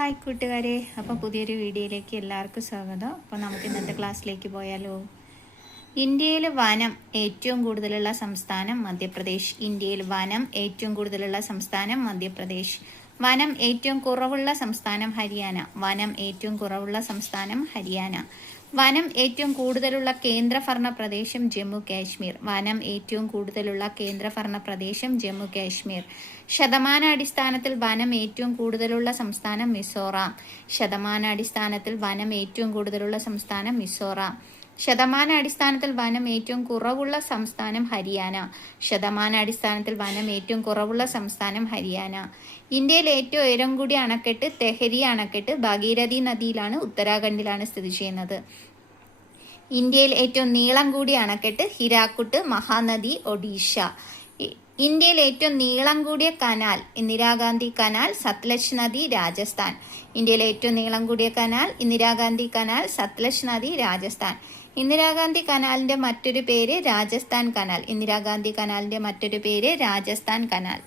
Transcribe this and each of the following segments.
Hi കൂട്ടുകാരെ അപ്പോൾ പുതിയൊരു വീഡിയോയിലേക്ക് എല്ലാവർക്കും സ്വാഗതം. അപ്പോൾ നമുക്ക് ഇന്നത്തെ ക്ലാസ്സിലേക്ക് പോയാലോ. ഇന്ത്യയിൽ വനം ഏറ്റവും കൂടുതലുള്ള സംസ്ഥാനം മധ്യപ്രദേശ്. ഇന്ത്യയിൽ വനം ഏറ്റവും കൂടുതലുള്ള സംസ്ഥാനം മധ്യപ്രദേശ്. വനം ഏറ്റവും കുറവുള്ള സംസ്ഥാനം ഹരിയാന. വനം ഏറ്റവും കുറവുള്ള സംസ്ഥാനം ഹരിയാന. വനം ഏറ്റവും കൂടുതലുള്ള കേന്ദ്രഭരണ പ്രദേശം ജമ്മു കാശ്മീർ. വനം ഏറ്റവും കൂടുതലുള്ള കേന്ദ്രഭരണ പ്രദേശം ജമ്മു കാശ്മീർ. ശതമാനാടിസ്ഥാനത്തിൽ വനം ഏറ്റവും കൂടുതലുള്ള സംസ്ഥാനം മിസോറാം. ശതമാനാടിസ്ഥാനത്തിൽ വനം ഏറ്റവും കൂടുതലുള്ള സംസ്ഥാനം മിസോറാം. ശതമാനാടിസ്ഥാനത്തിൽ വനം ഏറ്റവും കുറവുള്ള സംസ്ഥാനം ഹരിയാന. ശതമാനാടിസ്ഥാനത്തിൽ വനം ഏറ്റവും കുറവുള്ള സംസ്ഥാനം ഹരിയാന. ഇന്ത്യയിൽ ഏറ്റവും ഉയരം കൂടിയ അണക്കെട്ട് തെഹരി അണക്കെട്ട് ഭാഗീരഥി നദിയിലാണ് ഉത്തരാഖണ്ഡിലാണ് സ്ഥിതി ചെയ്യുന്നത്. ഇന്ത്യയിൽ ഏറ്റവും നീളം കൂടിയ അണക്കെട്ട് ഹിരാക്കുട്ട് മഹാനദി ഒഡീഷ. ഇന്ത്യയിൽ ഏറ്റവും നീളം കൂടിയ കനാൽ ഇന്ദിരാഗാന്ധി കനാൽ സത്ലജ് നദി രാജസ്ഥാൻ. ഇന്ത്യയിലെ ഏറ്റവും നീളം കൂടിയ കനാൽ ഇന്ദിരാഗാന്ധി കനാൽ സത്ലജ് നദി രാജസ്ഥാൻ. ഇന്ദിരാഗാന്ധി കനാലിന്റെ മറ്റൊരു പേര് രാജസ്ഥാൻ കനാൽ ഇന്ദിരാഗാന്ധി കനാലിന്റെ മറ്റൊരു പേര് രാജസ്ഥാൻ കനാൽ.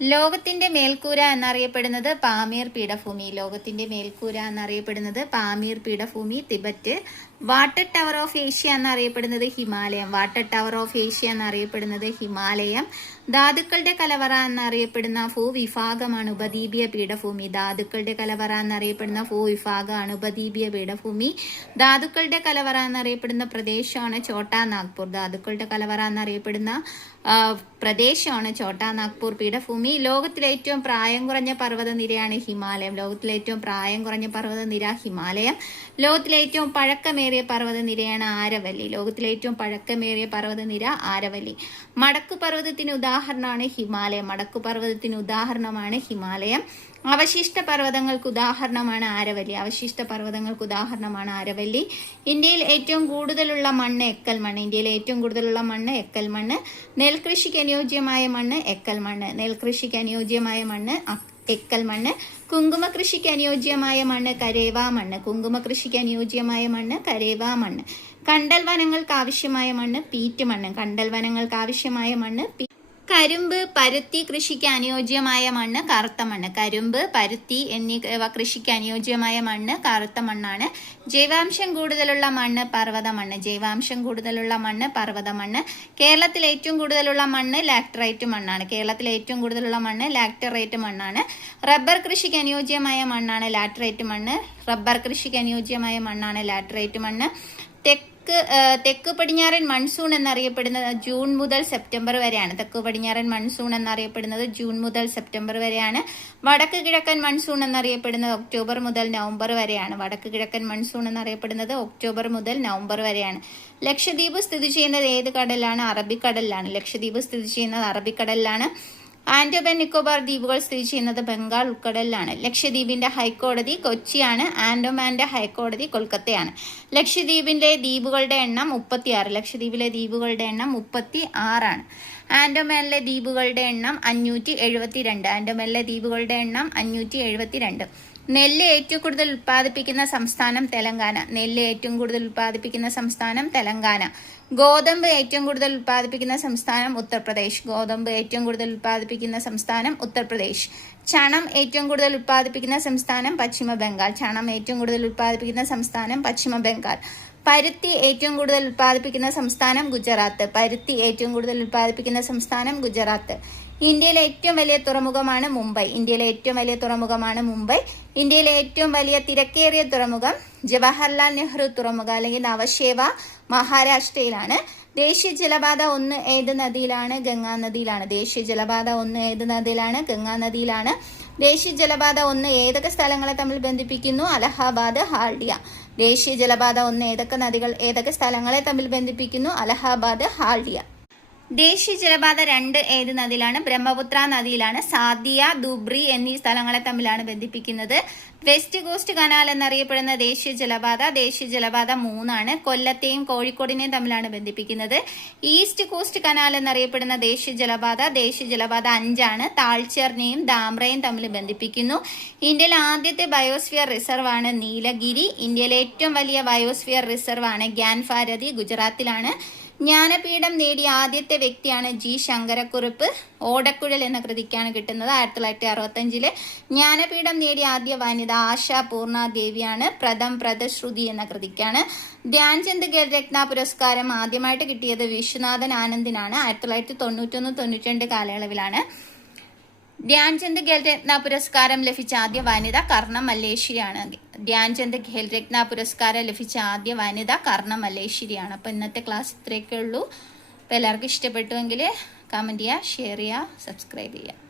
ലോകത്തിന്റെ മേൽക്കൂര എന്നറിയപ്പെടുന്നത് പാമീർ പീഠഭൂമി. ലോകത്തിന്റെ മേൽക്കൂര എന്നറിയപ്പെടുന്നത് പാമീർ പീഠഭൂമി Tibet water tower of Asia എന്നറിയപ്പെടുന്നത് Himalaya. Water tower of Asia എന്നറിയപ്പെടുന്നത് ഹിമാലയം. ധാതുക്കളുടെ കലവറ എന്നറിയപ്പെടുന്ന ഭൂവിഭാഗമാണ് ഉപദ്വീപീയ പീഠഭൂമി. ധാതുക്കളുടെ കലവറ എന്നറിയപ്പെടുന്ന ഭൂവിഭാഗമാണ് ഉപദ്വീപീയ പീഠഭൂമി. ധാതുക്കളുടെ കലവറ എന്നറിയപ്പെടുന്ന പ്രദേശമാണ് ചോട്ടാ നാഗ്പൂർ. ധാതുക്കളുടെ കലവറ എന്നറിയപ്പെടുന്ന പ്രദേശമാണ് ചോട്ടാ നാഗ്പൂർ പീഠഭൂമി. ലോകത്തിലെ ഏറ്റവും പ്രായം കുറഞ്ഞ പർവത നിരയാണ് ഹിമാലയം. ലോകത്തിലെ ഏറ്റവും പ്രായം കുറഞ്ഞ പർവത നിര ഹിമാലയം. ലോകത്തിലെ ഏറ്റവും പഴക്കമേറിയ പർവത നിരയാണ് ആരവല്ലി. ലോകത്തിലെ ഏറ്റവും പഴക്കമേറിയ പർവത നിര ആരവല്ലി. മടക്കു പർവതത്തിന് ഉദാഹരണമാണ് ഹിമാലയം. മടക്കു പർവതത്തിന് ഉദാഹരണമാണ് ഹിമാലയം. അവശിഷ്ട പർവതങ്ങൾക്ക് ഉദാഹരണമാണ് ആരവല്ലി. അവശിഷ്ട പർവതങ്ങൾക്ക് ഉദാഹരണമാണ് ആരവല്ലി. ഇന്ത്യയിൽ ഏറ്റവും കൂടുതലുള്ള മണ്ണ് എക്കൽ മണ്ണ്. ഇന്ത്യയിലെ ഏറ്റവും കൂടുതലുള്ള മണ്ണ് എക്കൽ മണ്ണ്. നെൽകൃഷിക്ക് അനുയോജ്യമായ മണ്ണ് എക്കൽ മണ്ണ്. നെൽകൃഷിക്ക് അനുയോജ്യമായ മണ്ണ് എക്കൽ മണ്ണ് കുങ്കുമ കൃഷിക്ക് അനുയോജ്യമായ മണ്ണ് കരേവാ മണ്ണ് കുങ്കുമ കൃഷിക്ക് അനുയോജ്യമായ മണ്ണ് കരേവാ മണ്ണ്. കണ്ടൽ വനങ്ങൾക്ക് ആവശ്യമായ മണ്ണ് പീറ്റ് മണ്ണ് കണ്ടൽ വനങ്ങൾക്ക് ആവശ്യമായ മണ്ണ് പീ- കരിമ്പ് പരുത്തി കൃഷിക്ക് അനുയോജ്യമായ മണ്ണ് കറുത്ത മണ്ണ്. കരിമ്പ് പരുത്തി എന്നിവ കൃഷിക്ക് അനുയോജ്യമായ മണ്ണ് കറുത്ത മണ്ണാണ്. ജൈവാംശം കൂടുതലുള്ള മണ്ണ് പർവത മണ്ണ്. ജൈവാംശം കൂടുതലുള്ള മണ്ണ് പർവത മണ്ണ്. കേരളത്തിൽ ഏറ്റവും കൂടുതലുള്ള മണ്ണ് ലാക്ടറൈറ്റ് മണ്ണാണ്. കേരളത്തിൽ ഏറ്റവും കൂടുതലുള്ള മണ്ണ് ലാക്ടറൈറ്റ് മണ്ണാണ്. റബ്ബർ കൃഷിക്ക് അനുയോജ്യമായ മണ്ണാണ് ലാറ്ററൈറ്റ് മണ്ണ്. റബ്ബർ കൃഷിക്ക് അനുയോജ്യമായ മണ്ണാണ് ലാറ്ററൈറ്റ് മണ്ണ്. തെക്ക് ആ, തെക്ക് പടിഞ്ഞാറൻ മൺസൂൺ എന്നറിയപ്പെടുന്നത് ജൂൺ മുതൽ സെപ്റ്റംബർ വരെയാണ്. തെക്ക് പടിഞ്ഞാറൻ മൺസൂൺ എന്നറിയപ്പെടുന്നത് ജൂൺ മുതൽ സെപ്റ്റംബർ വരെയാണ്. വടക്ക് കിഴക്കൻ മൺസൂൺ എന്നറിയപ്പെടുന്നത് ഒക്ടോബർ മുതൽ നവംബർ വരെയാണ്. വടക്ക് കിഴക്കൻ മൺസൂൺ എന്നറിയപ്പെടുന്നത് ഒക്ടോബർ മുതൽ നവംബർ വരെയാണ്. ലക്ഷദ്വീപ് സ്ഥിതി ചെയ്യുന്നത് ഏത് കടലിലാണ്? അറബിക്കടലിലാണ്. ലക്ഷദ്വീപ് സ്ഥിതി ചെയ്യുന്നത് അറബിക്കടലിലാണ്. ആൻഡോബൻ നിക്കോബാർ ദ്വീപുകൾ സ്ഥിതി ചെയ്യുന്നത് ബംഗാൾ ഉൾക്കടലിലാണ്. ലക്ഷദ്വീപിന്റെ ഹൈക്കോടതി കൊച്ചിയാണ് ആൻഡോമാന്റെ ഹൈക്കോടതി കൊൽക്കത്തയാണ്. ലക്ഷദ്വീപിന്റെ ദ്വീപുകളുടെ എണ്ണം മുപ്പത്തിയാറ് ലക്ഷദ്വീപിലെ ദ്വീപുകളുടെ എണ്ണം മുപ്പത്തി ആറാണ് ആൻഡോമാനിലെ ദ്വീപുകളുടെ എണ്ണം അഞ്ഞൂറ്റി എഴുപത്തിരണ്ട് ആൻഡോമാനിലെ ദ്വീപുകളുടെ എണ്ണം അഞ്ഞൂറ്റി എഴുപത്തിരണ്ട്. നെല്ല് ഏറ്റവും കൂടുതൽ ഉൽപ്പാദിപ്പിക്കുന്ന സംസ്ഥാനം തെലങ്കാന. നെല്ല് ഏറ്റവും കൂടുതൽ ഉൽപ്പാദിപ്പിക്കുന്ന സംസ്ഥാനം തെലങ്കാന. ഗോതമ്പ് ഏറ്റവും കൂടുതൽ ഉൽപ്പാദിപ്പിക്കുന്ന സംസ്ഥാനം ഉത്തർപ്രദേശ്. ഗോതമ്പ് ഏറ്റവും കൂടുതൽ ഉൽപ്പാദിപ്പിക്കുന്ന സംസ്ഥാനം ഉത്തർപ്രദേശ്. ചണം ഏറ്റവും കൂടുതൽ ഉൽപ്പാദിപ്പിക്കുന്ന സംസ്ഥാനം പശ്ചിമ ബംഗാൾ ചണം ഏറ്റവും കൂടുതൽ ഉൽപ്പാദിപ്പിക്കുന്ന സംസ്ഥാനം പശ്ചിമ ബംഗാൾ പരുത്തി ഏറ്റവും കൂടുതൽ ഉൽപ്പാദിപ്പിക്കുന്ന സംസ്ഥാനം ഗുജറാത്ത്. പരുത്തി ഏറ്റവും കൂടുതൽ ഉൽപ്പാദിപ്പിക്കുന്ന സംസ്ഥാനം ഗുജറാത്ത്. ഇന്ത്യയിലെ ഏറ്റവും വലിയ തുറമുഖമാണ് മുംബൈ. ഇന്ത്യയിലെ ഏറ്റവും വലിയ തുറമുഖമാണ് മുംബൈ. ഇന്ത്യയിലെ ഏറ്റവും വലിയ തിരക്കേറിയ തുറമുഖം ജവഹർലാൽ നെഹ്റു തുറമുഖം അല്ലെങ്കിൽ നവശേവ മഹാരാഷ്ട്രയിലാണ്. ദേശീയ ജലപാത ഒന്ന് ഏത് നദിയിലാണ്? ഗംഗാ നദിയിലാണ്. ദേശീയ ജലപാത ഒന്ന് ഏത് നദിയിലാണ്? ഗംഗാ നദിയിലാണ്. ദേശീയ ജലപാത ഒന്ന് ഏതൊക്കെ സ്ഥലങ്ങളെ തമ്മിൽ ബന്ധിപ്പിക്കുന്നു? അലഹാബാദ് ഹാൽഡിയ ദേശീയ ജലപാത ഒന്ന് ഏതൊക്കെ നദികൾ ഏതൊക്കെ സ്ഥലങ്ങളെ തമ്മിൽ ബന്ധിപ്പിക്കുന്നു? അലഹാബാദ് ഹാൽഡിയ ദേശീയ ജലപാത രണ്ട് ഏത് നദിയിലാണ് ബ്രഹ്മപുത്ര നദിയിലാണ്. സാദിയ ദുബ്രി എന്നീ സ്ഥലങ്ങളെ തമ്മിലാണ് ബന്ധിപ്പിക്കുന്നത്. വെസ്റ്റ് കോസ്റ്റ് കനാൽ എന്നറിയപ്പെടുന്ന ദേശീയ ജലപാത ദേശീയ ജലപാത മൂന്നാണ്. കൊല്ലത്തെയും കോഴിക്കോടിനെയും തമ്മിലാണ് ബന്ധിപ്പിക്കുന്നത്. ഈസ്റ്റ് കോസ്റ്റ് കനാൽ എന്നറിയപ്പെടുന്ന ദേശീയ ജലപാത ദേശീയ ജലപാത അഞ്ചാണ്. താൾച്ചേറിനെയും ദാമ്രയും തമ്മിൽ ബന്ധിപ്പിക്കുന്നു. ഇന്ത്യയിലെ ആദ്യത്തെ ബയോസ്ഫിയർ റിസർവ് ആണ് നീലഗിരി. ഇന്ത്യയിലെ ഏറ്റവും വലിയ ബയോസ്ഫിയർ റിസർവ് ആണ് ഗ്യാൻഫാരതി ഗുജറാത്തിലാണ്. ജ്ഞാനപീഠം നേടിയ ആദ്യത്തെ വ്യക്തിയാണ് ജി ശങ്കരക്കുറുപ്പ്. ഓടക്കുഴൽ എന്ന കൃതിക്കാണ് കിട്ടുന്നത്. ആയിരത്തി തൊള്ളായിരത്തി അറുപത്തഞ്ചിൽ ജ്ഞാനപീഠം നേടിയ ആദ്യ വനിത ആശ പൂർണാദേവിയാണ് പ്രഥം പ്രതശ്രുതി എന്ന കൃതിക്കാണ്. ധ്യാൻചന്ദ് ഖേൽരത്ന പുരസ്കാരം ആദ്യമായിട്ട് കിട്ടിയത് വിശ്വനാഥൻ ആനന്ദിനാണ്. ആയിരത്തി തൊള്ളായിരത്തി തൊണ്ണൂറ്റൊന്ന് തൊണ്ണൂറ്റിരണ്ട് കാലയളവിലാണ്. ധ്യാൻചന്ദ് ഖേൽരത്ന പുരസ്കാരം ലഭിച്ച ആദ്യ വനിത കർണ മല്ലേശ്വരിയാണ് ധ്യാൻചന്ദ് ഖേൽരത്ന പുരസ്കാരം ലഭിച്ച ആദ്യ വനിത കർണ മല്ലേശ്വരിയാണ് അപ്പോൾ ഇന്നത്തെ ക്ലാസ് ഇത്രയൊക്കെ ഉള്ളൂ. അപ്പോൾ എല്ലാവർക്കും ഇഷ്ടപ്പെട്ടുവെങ്കിൽ കമന്റ് ചെയ്യുക ഷെയർ ചെയ്യുക സബ്സ്ക്രൈബ് ചെയ്യുക.